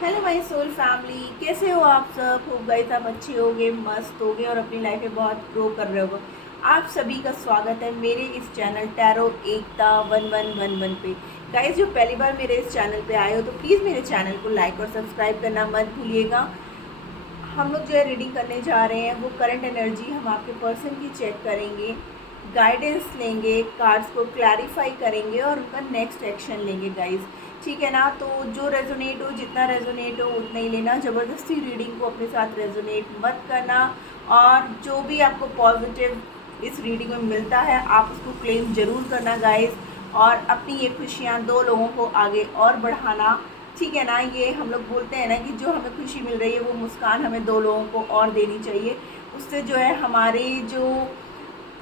Hello my soul family, कैसे हो आप सब? होप गाइस आप अच्छे होगे, मस्त होगे और अपनी लाइफ में बहुत ग्रो कर रहे होगे। आप सभी का स्वागत है मेरे इस चैनल टैरो एकता 1111 पे। गाइस जो पहली बार मेरे इस चैनल पे आए हो तो प्लीज़ मेरे चैनल को लाइक और सब्सक्राइब करना मत भूलिएगा। हम लोग जो है रीडिंग करने जा रहे हैं, वो करंट एनर्जी हम आपके पर्सन की चेक करेंगे, गाइडेंस लेंगे, कार्ड्स को क्लैरिफाई करेंगे और उनका नेक्स्ट एक्शन लेंगे गाइस। ठीक है ना? तो जो रेजोनेट हो, जितना रेजोनेट हो उतना ही लेना, ज़बरदस्ती रीडिंग को अपने साथ रेजोनेट मत करना। और जो भी आपको पॉजिटिव इस रीडिंग में मिलता है आप उसको क्लेम ज़रूर करना गाइस, और अपनी ये खुशियाँ दो लोगों को आगे और बढ़ाना। ठीक है ना? ये हम लोग बोलते हैं ना कि जो हमें खुशी मिल रही है वो मुस्कान हमें दो लोगों को और देनी चाहिए। उससे जो है हमारे जो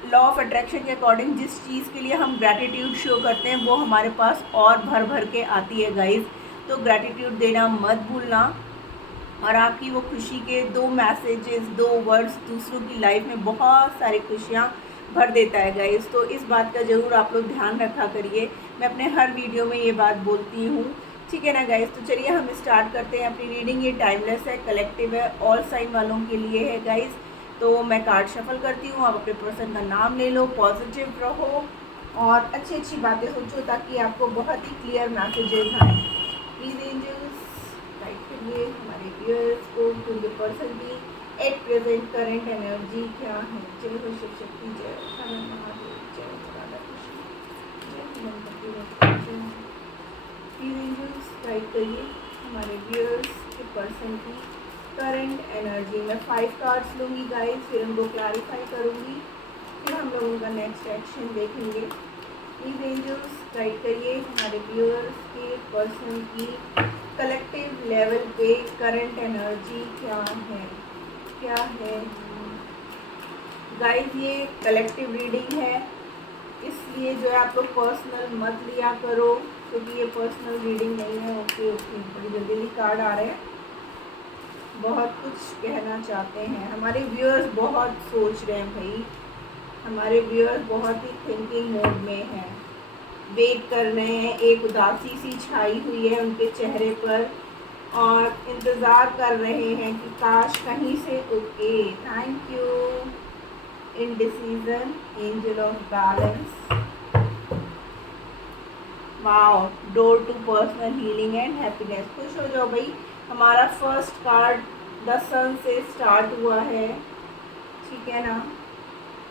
लॉ ऑफ अट्रैक्शन के अकॉर्डिंग जिस चीज़ के लिए हम ग्रैटिट्यूड शो करते हैं वो हमारे पास और भर भर के आती है गाइस। तो ग्रैटिट्यूड देना मत भूलना, और आपकी वो खुशी के दो मैसेजेस, दो वर्ड्स दूसरों की लाइफ में बहुत सारी खुशियाँ भर देता है गाइस। तो इस बात का ज़रूर आप लोग ध्यान रखा करिए, मैं अपने हर वीडियो में ये बात बोलती हूँ। ठीक है ना गाइस? तो चलिए हम स्टार्ट करते हैं अपनी रीडिंग। ये टाइमलेस है, कलेक्टिव है, ऑल साइन वालों के लिए है गाइस। तो मैं कार्ड शफल करती हूँ, आप अपने पर्सन का नाम ले लो, पॉजिटिव रहो और अच्छी अच्छी बातें सोचो ताकि आपको बहुत ही क्लियर मैसेजेस आए। प्लीज़ एंजल्स गाइड करिए हमारे व्यूअर्स को कि उनके पर्सन की एट प्रेजेंट करंट एनर्जी क्या है। जय हो शिव शक्ति, जय हर हर महादेव, जय हो राधा कृष्ण, जय हो Ganpati Bappa. Please angels guide करिए हमारे व्यूअर्स के पर्सन की करंट एनर्जी। मैं 5 कार्ड्स लूँगी गाइस, फिर उनको क्लैरिफाई करूँगी, फिर हम लोग उनका नेक्स्ट एक्शन देखेंगे। प्लीज़ एंजल्स गाइड करिए हमारे व्यूअर्स के पर्सन की कलेक्टिव लेवल पे करंट एनर्जी क्या है, क्या है गाइस। ये कलेक्टिव रीडिंग है, इसलिए जो है आप लोग पर्सनल मत लिया करो क्योंकि ये पर्सनल रीडिंग नहीं है। ओके ओके, बड़ी जल्दी जल्दी कार्ड आ रहे हैं, बहुत कुछ कहना चाहते हैं हमारे व्यूअर्स, बहुत सोच रहे हैं भाई। हमारे व्यूअर्स बहुत ही थिंकिंग मोड में हैं, वेट कर रहे हैं, एक उदासी सी छाई हुई है उनके चेहरे पर और इंतज़ार कर रहे हैं कि काश कहीं से। Okay, thank you. Indecision, angel of balance, wow, door to personal healing and happiness. खुश हो जाओ भाई, हमारा फर्स्ट कार्ड द सन से स्टार्ट हुआ है। ठीक है ना?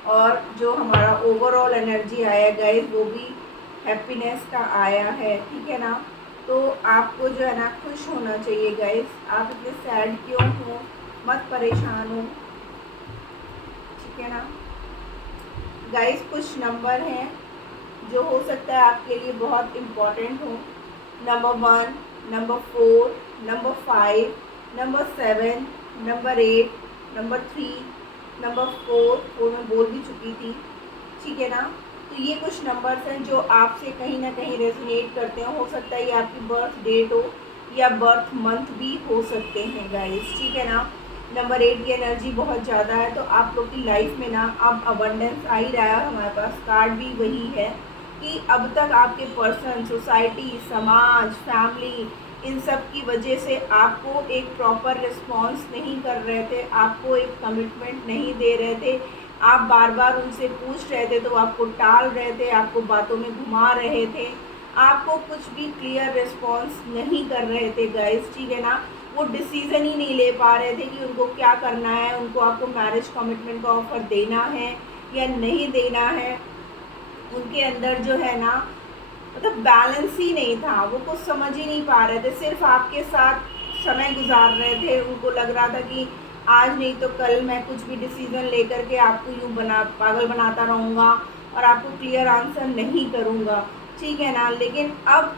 और जो हमारा ओवरऑल एनर्जी आया गाइस वो भी हैप्पीनेस का आया है। ठीक है ना? तो आपको जो है ना खुश होना चाहिए गाइस। आप इतने सैड क्यों हो, मत परेशान हो। ठीक है ना गाइस? कुछ नंबर हैं जो हो सकता है आपके लिए बहुत इम्पोर्टेंट हो। Number 1, number 4, number 5, number 7, number 8, number 3, number 4 वो मैं बोल भी चुकी थी। ठीक है ना? तो ये कुछ नंबर्स हैं जो आपसे कहीं ना कहीं रेजोनेट करते हैं। हो सकता है ये आपकी बर्थ डेट हो या बर्थ मंथ भी हो सकते हैं गाइस। ठीक है ना? नंबर 8 की एनर्जी बहुत ज़्यादा है, तो आप लोग की लाइफ में ना अब अबंडेंस आ ही रहा है। हमारे पास कार्ड भी वही है कि अब तक आपके पर्सन, सोसाइटी, समाज, फैमिली, इन सब की वजह से आपको एक प्रॉपर रिस्पॉन्स नहीं कर रहे थे, आपको एक कमिटमेंट नहीं दे रहे थे। आप बार बार उनसे पूछ रहे थे तो आपको टाल रहे थे, आपको बातों में घुमा रहे थे, आपको कुछ भी क्लियर रिस्पॉन्स नहीं कर रहे थे गाइस। ठीक है ना? वो डिसीज़न ही नहीं ले पा रहे थे कि उनको क्या करना है, उनको आपको मैरिज कमिटमेंट का ऑफ़र देना है या नहीं देना है। उनके अंदर जो है ना मतलब बैलेंस ही नहीं था, वो कुछ समझ ही नहीं पा रहे थे, सिर्फ आपके साथ समय गुजार रहे थे। उनको लग रहा था कि आज नहीं तो कल मैं कुछ भी डिसीज़न लेकर के आपको यूँ पागल बनाता रहूँगा और आपको क्लियर आंसर नहीं करूँगा। ठीक है ना? लेकिन अब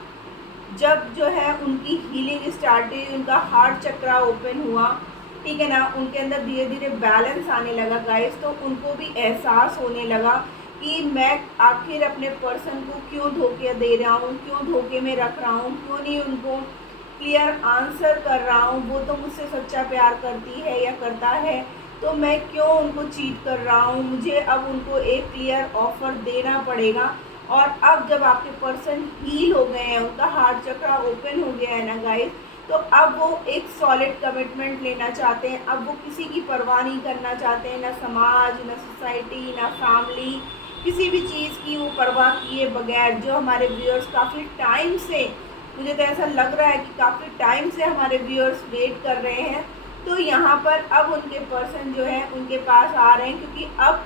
जब जो है उनकी हीलिंग स्टार्ट हुई, उनका हार्ट चक्रा ओपन हुआ, ठीक है ना, उनके अंदर धीरे धीरे बैलेंस आने लगा गाइस। तो उनको भी एहसास होने लगा कि मैं आखिर अपने पर्सन को क्यों धोखे दे रहा हूँ, क्यों धोखे में रख रहा हूँ, क्यों नहीं उनको क्लियर आंसर कर रहा हूँ। वो तो मुझसे सच्चा प्यार करती है या करता है, तो मैं क्यों उनको चीट कर रहा हूँ। मुझे अब उनको एक क्लियर ऑफर देना पड़ेगा। और अब जब आपके पर्सन हील हो गए हैं, उनका हार्ट चक्रा ओपन हो गया है ना गाइस, तो अब वो एक सॉलिड कमिटमेंट लेना चाहते हैं। अब वो किसी की परवाह नहीं करना चाहते हैं, ना समाज, ना सोसाइटी, ना फैमिली, किसी भी चीज़ की वो परवाह किए बगैर। जो हमारे व्यूअर्स काफ़ी टाइम से, मुझे तो ऐसा लग रहा है कि काफ़ी टाइम से हमारे व्यूअर्स वेट कर रहे हैं, तो यहाँ पर अब उनके पर्सन जो है उनके पास आ रहे हैं, क्योंकि अब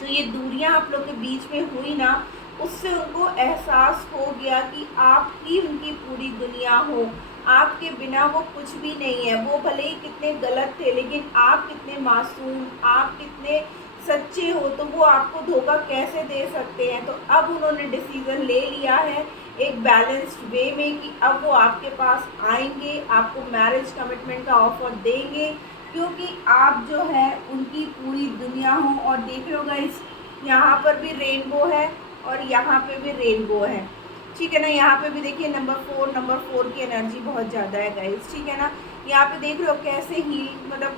जो ये दूरियां आप लोग के बीच में हुई ना, उससे उनको एहसास हो गया कि आप ही उनकी पूरी दुनिया हो। आपके बिना वो कुछ भी नहीं है। वो भले ही कितने गलत थे, लेकिन आप कितने मासूम, आप कितने सच्चे हो, तो वो आपको धोखा कैसे दे सकते हैं। तो अब उन्होंने डिसीज़न ले लिया है एक बैलेंस्ड वे में कि अब वो आपके पास आएंगे, आपको मैरिज कमिटमेंट का ऑफ़र देंगे, क्योंकि आप जो है उनकी पूरी दुनिया हो। और देख लो गाइस, यहाँ पर भी रेनबो है और यहाँ पे भी रेनबो है, ठीक है ना। यहाँ पे भी देखिए नंबर 4 की एनर्जी बहुत ज़्यादा है गाइस, ठीक है ना। यहाँ पे देख लो कैसे ही मतलब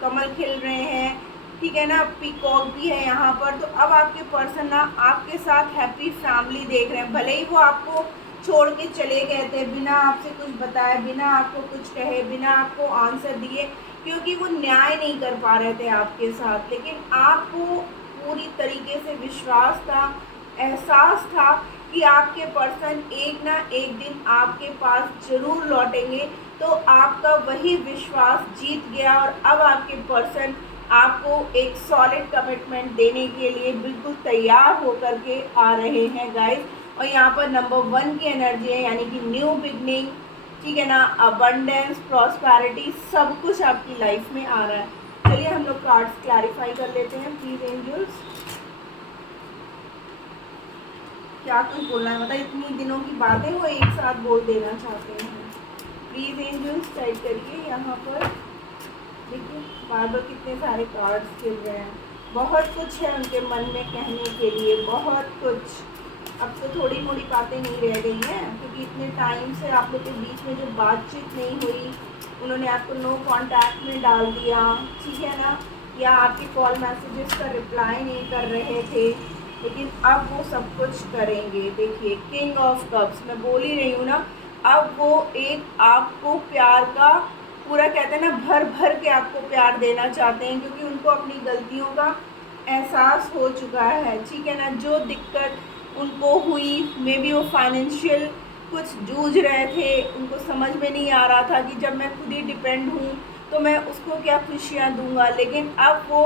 कमल खिल रहे हैं, ठीक है ना। पीकॉक भी है यहाँ पर। तो अब आपके पर्सन ना आपके साथ हैप्पी फैमिली देख रहे हैं। भले ही वो आपको छोड़ के चले गए थे, बिना आपसे कुछ बताए, बिना आपको कुछ कहे, बिना आपको आंसर दिए, क्योंकि वो न्याय नहीं कर पा रहे थे आपके साथ। लेकिन आपको पूरी तरीके से विश्वास था, एहसास था कि आपके पर्सन एक ना एक दिन आपके पास ज़रूर लौटेंगे। तो आपका वही विश्वास जीत गया और अब आपके पर्सन आपको एक सॉलिड कमिटमेंट देने के लिए बिल्कुल तैयार होकर के आ रहे हैं गाइस। और यहाँ पर नंबर 1 की एनर्जी है, यानी कि न्यू बिगनिंग, ठीक है ना। अबंडेंस, प्रॉस्पेरिटी, सब कुछ आपकी लाइफ में आ रहा है। चलिए हम लोग कार्ड्स क्लैरिफाई कर लेते हैं प्लीज़ एंजल्स। क्या कुछ बोलना है, मतलब इतनी दिनों की बातें वो एक साथ बोल देना चाहते हैं। प्लीज़ एंजल्स टाइप करिए। यहाँ पर देखिए बार बार कितने सारे कार्ड्स खेल रहे हैं। बहुत कुछ है उनके मन में कहने के लिए, बहुत कुछ। अब तो थोड़ी मोड़ी बातें नहीं रह गई हैं, क्योंकि इतने टाइम से आप लोग के बीच में जो बातचीत नहीं हुई, उन्होंने आपको नो कांटेक्ट में डाल दिया, ठीक है ना। या आपके कॉल मैसेजेस का रिप्लाई नहीं कर रहे थे, लेकिन अब वो सब कुछ करेंगे। देखिए किंग ऑफ कप्स, मैं बोल ही रही हूँ ना, अब वो एक आपको प्यार का पूरा, कहते हैं ना, भर भर के आपको प्यार देना चाहते हैं, क्योंकि उनको अपनी गलतियों का एहसास हो चुका है, ठीक है ना। जो दिक्कत उनको हुई, मे बी वो फाइनेंशियल कुछ जूझ रहे थे, उनको समझ में नहीं आ रहा था कि जब मैं खुद ही डिपेंड हूँ तो मैं उसको क्या खुशियाँ दूँगा। लेकिन अब वो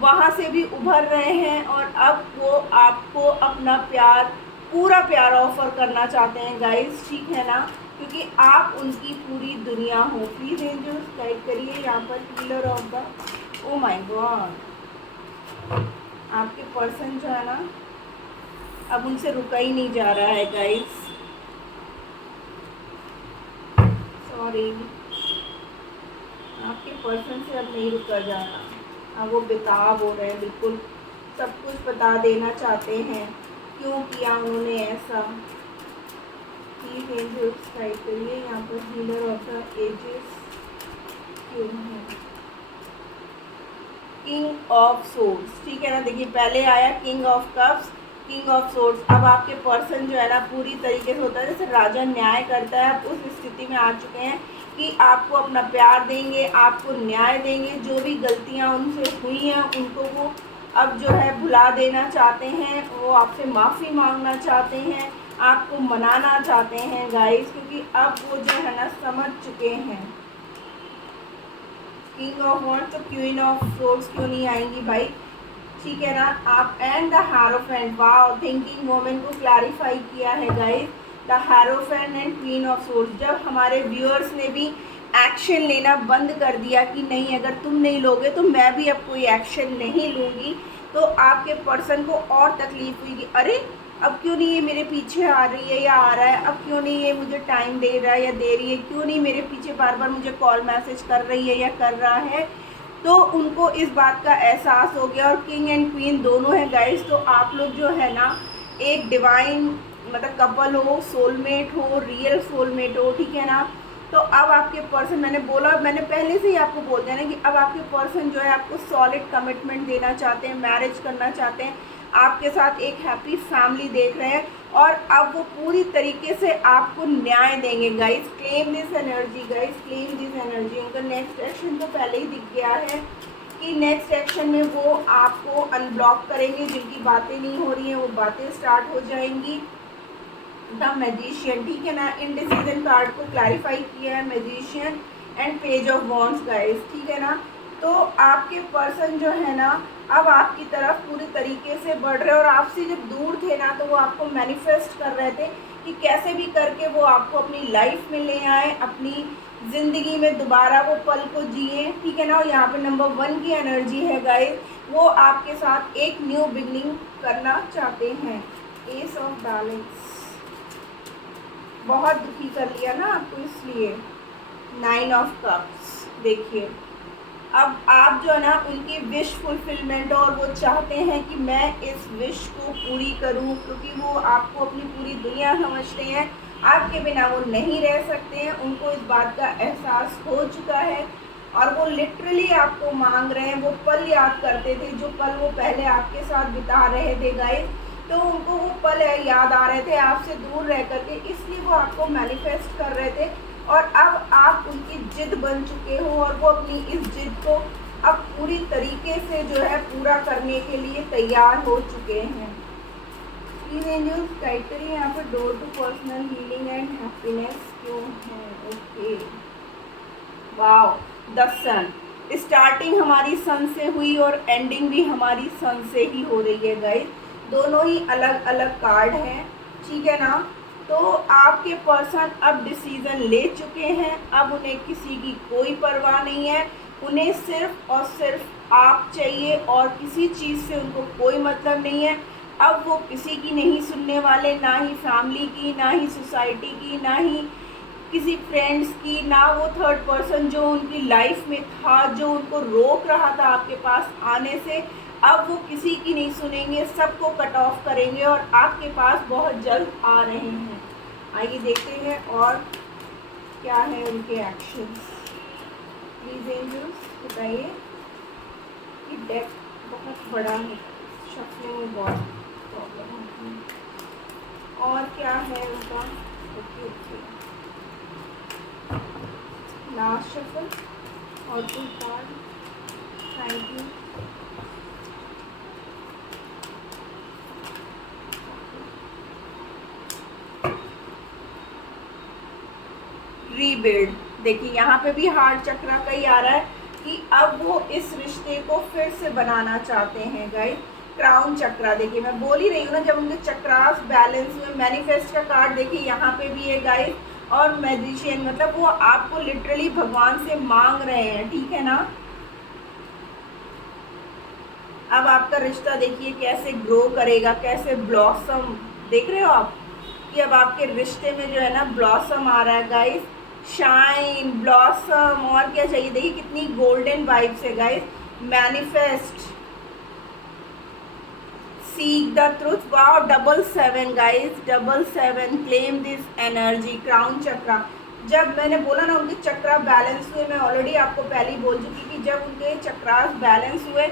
वहाँ से भी उभर रहे हैं और अब वो आपको अपना प्यार, पूरा प्यार ऑफ़र करना चाहते हैं गाइस, ठीक है ना, क्योंकि आप उनकी पूरी दुनिया हो। प्लीज़ एंजल्स गाइड करिए यहाँ पर healer of the, oh my God, आपके पर्सन जो है ना अब उनसे रुका ही नहीं जा रहा है गाइस, सॉरी, आपके पर्सन से अब नहीं रुका जा रहा। अब वो बेताब हो रहे हैं, बिल्कुल सब कुछ बता देना चाहते हैं क्यों किया उन्होंने ऐसा। प्लीज एंजल्स गाइड करिए यहाँ पर हीलर ऑफ द एजेस क्यों है। किंग ऑफ सोर्ड्स, ठीक है ना। देखिए पहले आया king of cups, king of swords. अब आपके पर्सन जो है ना पूरी तरीके से होता है जैसे राजा न्याय करता है, अब उस स्थिति में आ चुके हैं कि आपको अपना प्यार देंगे, आपको न्याय देंगे। जो भी गलतियां उनसे हुई हैं उनको वो अब जो है भुला देना चाहते हैं, वो आपसे माफ़ी मांगना चाहते हैं, आपको मनाना चाहते हैं गाइस, क्योंकि अब वो जो है ना समझ चुके हैं। किंग ऑफ वॉन्ड्स, तो क्वीन ऑफ सोर्ड्स क्यों नहीं आएंगी भाई, ठीक है ना। आप and the hierophant, wow, thinking women को क्लैरिफाई किया है guys, the hierophant and queen of swords. जब हमारे व्यूअर्स ने भी एक्शन लेना बंद कर दिया कि नहीं अगर तुम नहीं लोगे तो मैं भी अब कोई एक्शन नहीं लूँगी, तो आपके पर्सन को और तकलीफ हुई कि अरे अब क्यों नहीं ये मेरे पीछे आ रही है या आ रहा है, अब क्यों नहीं ये मुझे टाइम दे रहा है या दे रही है, क्यों नहीं मेरे पीछे बार बार मुझे कॉल मैसेज कर रही है या कर रहा है। तो उनको इस बात का एहसास हो गया। और किंग एंड क्वीन दोनों है गाइस, तो आप लोग जो है ना एक डिवाइन मतलब कपल हो, सोलमेट हो, रियल सोलमेट हो, ठीक है ना। तो अब आपके पर्सन, मैंने बोला, मैंने पहले से ही आपको बोल दिया ना कि अब आपके पर्सन जो है आपको सॉलिड कमिटमेंट देना चाहते हैं, मैरिज करना चाहते हैं, आपके साथ एक हैप्पी फैमिली देख रहे हैं। और अब वो पूरी तरीके से आपको न्याय देंगे guys. Claim this energy guys, claim this energy. उनका नेक्स्ट एक्शन तो पहले ही दिख गया है कि नेक्स्ट एक्शन में वो आपको अनब्लॉक करेंगे, जिनकी बातें नहीं हो रही हैं वो बातें स्टार्ट हो जाएंगी। द मैजिशियन, ठीक है ना, इनडिसीजन कार्ड को क्लैरिफाई किया है, magician and page of wands guys, ठीक है ना। तो आपके पर्सन जो है ना अब आपकी तरफ पूरी तरीके से बढ़ रहे हैं, और आपसे जब दूर थे ना तो वो आपको मैनिफेस्ट कर रहे थे कि कैसे भी करके वो आपको अपनी लाइफ में ले आए, अपनी ज़िंदगी में दोबारा वो पल को जिए, ठीक है ना। और यहाँ पे नंबर 1 की एनर्जी है गाइस, वो आपके साथ एक न्यू बिगनिंग करना चाहते हैं। एस ऑफ बैलेंस, बहुत दुखी कर लिया ना आपको इसलिए। 9 ऑफ कप्स, देखिए अब आप जो है ना उनकी विश फुलफिलमेंट, और वो चाहते हैं कि मैं इस विश को पूरी करूं, क्योंकि वो आपको अपनी पूरी दुनिया समझते हैं, आपके बिना वो नहीं रह सकते हैं। उनको इस बात का एहसास हो चुका है और वो लिटरली आपको मांग रहे हैं। वो पल याद करते थे जो पल वो पहले आपके साथ बिता रहे थे गाइस, तो उनको वो पल याद आ रहे थे आपसे दूर रह करके, इसलिए वो आपको मैनिफेस्ट कर रहे थे। और अब आप उनकी जिद बन चुके हो और वो अपनी इस जिद को अब पूरी तरीके से जो है पूरा करने के लिए तैयार हो चुके हैं। प्लीज एंजल्स गाइड करिए यहाँ पर door to personal healing and happiness क्यों है। Okay, wow, the sun. Starting हमारी सन से हुई और एंडिंग भी हमारी सन से ही हो रही है गाइस, दोनों ही अलग अलग कार्ड हैं, ठीक है ना। तो आपके पर्सन अब डिसीज़न ले चुके हैं, अब उन्हें किसी की कोई परवाह नहीं है, उन्हें सिर्फ और सिर्फ आप चाहिए और किसी चीज़ से उनको कोई मतलब नहीं है। अब वो किसी की नहीं सुनने वाले, ना ही फैमिली की, ना ही सोसाइटी की, ना ही किसी फ्रेंड्स की, ना वो थर्ड पर्सन जो उनकी लाइफ में था, जो उनको रोक रहा था आपके पास आने से। अब वो किसी की नहीं सुनेंगे, सबको कट ऑफ करेंगे और आपके पास बहुत जल्द आ रहे हैं। आइए देखते हैं और क्या है उनके एक्शंस। प्लीज एंजल्स बताइए कि डेक बहुत बड़ा है, शफलिंग में बहुत प्रॉब्लम होती है। और क्या है उनका, ओके लास्ट शफल और 2 कार्ड। Thank you. रीबिल्ड, देखिए यहाँ पे भी हार्ट चक्रा का ही आ रहा है कि अब वो इस रिश्ते को फिर से बनाना चाहते हैं गाइस। क्राउन चक्रा, देखिए मैं बोल ही रही हूँ ना, जब उनके चक्रास बैलेंस में मैनिफेस्ट का कार्ड देखिए यहाँ पे भी है गाइस, और मैजिशियन, मतलब वो आपको लिटरली भगवान से मांग रहे हैं, ठीक है ना। अब आपका रिश्ता देखिए कैसे ग्रो करेगा, कैसे ब्लॉसम, देख रहे हो आप कि अब आपके रिश्ते में जो है ना ब्लॉसम आ रहा है गाइस, शाइन, ब्लॉसम, और क्या चाहिए। देखिए कितनी गोल्डन वाइब्स है guys. Manifest, seek the truth, wow, 777 guys, 777, claim this energy. Crown chakra, जब मैंने बोला ना उनके चक्रा बैलेंस हुए, मैं ऑलरेडी आपको पहले ही बोल चुकी कि जब उनके चक्रास बैलेंस हुए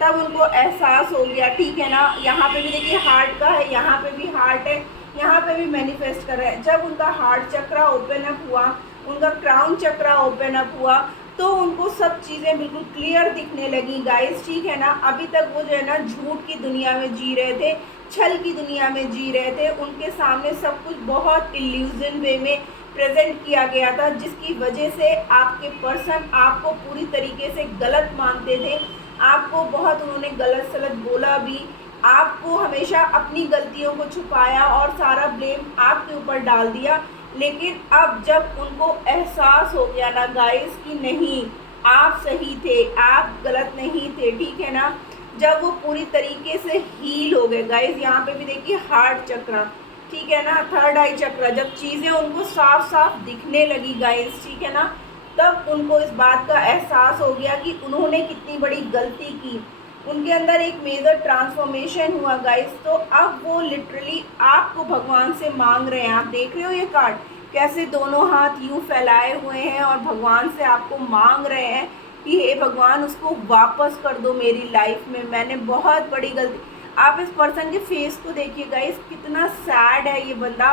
तब उनको एहसास हो गया, ठीक है ना। यहाँ पे भी देखिए हार्ट का है, यहाँ पे भी हार्ट है, यहाँ पे भी मैनिफेस्ट कर रहे हैं। जब उनका हार्ट चक्रा ओपन अप हुआ, उनका क्राउन चक्रा ओपन अप हुआ, तो उनको सब चीज़ें बिल्कुल क्लियर दिखने लगी गाइस, ठीक है ना। अभी तक वो जो है ना झूठ की दुनिया में जी रहे थे, छल की दुनिया में जी रहे थे, उनके सामने सब कुछ बहुत इल्यूजन वे में प्रेजेंट किया गया था, जिसकी वजह से आपके पर्सन आपको पूरी तरीके से गलत मानते थे, आपको बहुत उन्होंने गलत सलत बोला भी, आपको हमेशा अपनी गलतियों को छुपाया और सारा ब्लेम आपके ऊपर डाल दिया। लेकिन अब जब उनको एहसास हो गया ना गाइस कि नहीं, आप सही थे, आप गलत नहीं थे, ठीक है ना, जब वो पूरी तरीके से हील हो गए गाइस। यहाँ पे भी देखिए हार्ट चक्र, ठीक है ना, थर्ड आई चक्र, जब चीज़ें उनको साफ साफ दिखने लगी गाइस, ठीक है ना, तब उनको इस बात का एहसास हो गया कि उन्होंने कितनी बड़ी गलती की। उनके अंदर एक मेजर ट्रांसफॉर्मेशन हुआ गाइस। तो अब वो लिटरली आपको भगवान से मांग रहे हैं। आप देख रहे हो ये कार्ड कैसे दोनों हाथ यूँ फैलाए हुए हैं और भगवान से आपको मांग रहे हैं कि हे भगवान, उसको वापस कर दो मेरी लाइफ में, मैंने बहुत बड़ी गलती। आप इस पर्सन के फेस को देखिए गाइस, कितना सैड है ये बंदा,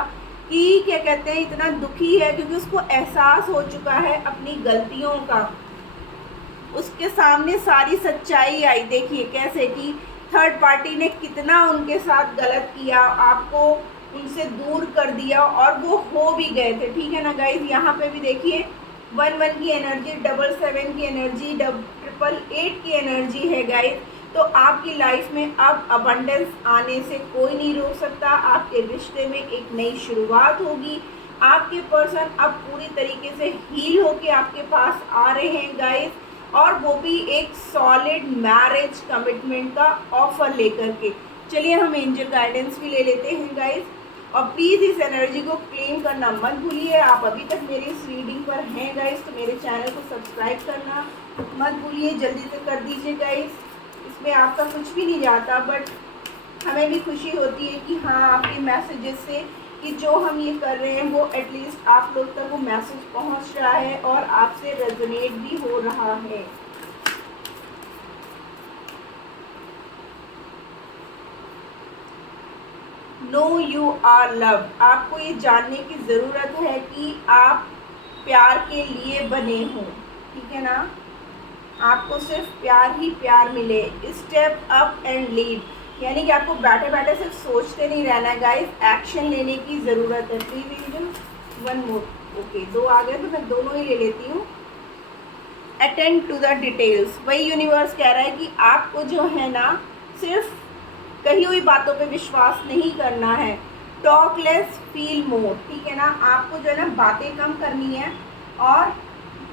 कि क्या कहते हैं इतना दुखी है, क्योंकि उसको एहसास हो चुका है अपनी गलतियों का। उसके सामने सारी सच्चाई आई। देखिए कैसे कि थर्ड पार्टी ने कितना उनके साथ गलत किया, आपको उनसे दूर कर दिया, और वो हो भी गए थे। ठीक है ना गाइज, यहाँ पे भी देखिए 11 की एनर्जी, 77 की एनर्जी, 888 की एनर्जी है गाइज। तो आपकी लाइफ में अब अबंडेंस आने से कोई नहीं रोक सकता। आपके रिश्ते में एक नई शुरुआत होगी। आपके पर्सन अब पूरी तरीके से हील होके आपके पास आ रहे हैं गाइज, और वो भी एक सॉलिड मैरिज कमिटमेंट का ऑफर लेकर के। चलिए हम एंजल गाइडेंस भी ले लेते हैं गाइज, और प्लीज़ इस एनर्जी को क्लेम करना मत भूलिए। आप अभी तक मेरी इस रीडिंग पर हैं गाइज, तो मेरे चैनल को सब्सक्राइब करना मत भूलिए, जल्दी से कर दीजिए गाइज। इसमें आपका कुछ भी नहीं जाता, बट हमें भी खुशी होती है कि हाँ, आपके मैसेजेस से कि जो हम ये कर रहे हैं वो एटलीस्ट आप लोग तक वो मैसेज पहुंच रहा है और आपसे रेजोनेट भी हो रहा है। Know you are loved. आपको ये जानने की ज़रूरत है कि आप प्यार के लिए बने हो। ठीक है ना, आपको सिर्फ प्यार ही प्यार मिले। स्टेप अप एंड लीड, यानी कि आपको बैठे बैठे सिर्फ सोचते नहीं रहना है गाइस, एक्शन लेने की ज़रूरत है। Please reason one more. Okay, 2 आ गए तो मैं दोनों ही ले लेती हूँ। अटेंड टू द डिटेल्स, वही यूनिवर्स कह रहा है कि आपको जो है ना सिर्फ कही हुई बातों पे विश्वास नहीं करना है। Talk less feel more. ठीक है ना, आपको जो है ना बातें कम करनी है और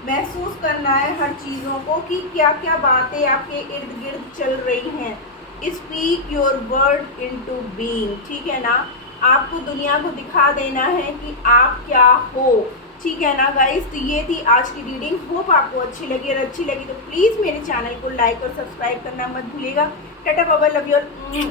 महसूस करना है हर चीज़ों को कि क्या क्या बातें आपके इर्द गिर्द चल रही हैं। Speak your word into being. ठीक है ना, आपको दुनिया को दिखा देना है कि आप क्या हो। ठीक है ना गाइस, तो ये थी आज की रीडिंग। होप आपको अच्छी लगी, और अच्छी लगी तो प्लीज़ मेरे चैनल को लाइक और सब्सक्राइब करना मत भूलिएगा। Tata bye bye, love you all.